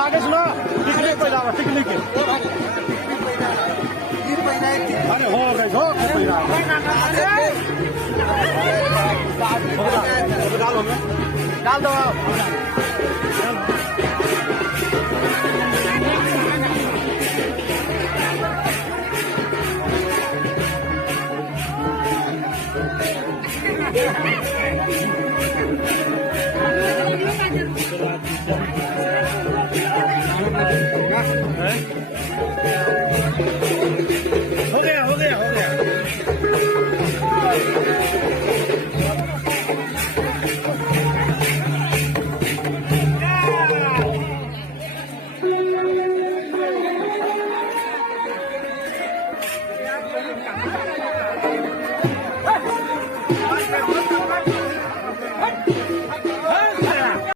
मागे सुना टिकली पहिला टिकली के अरे हो गई हो डाल दो हो गया हो गया हो गया Thank you.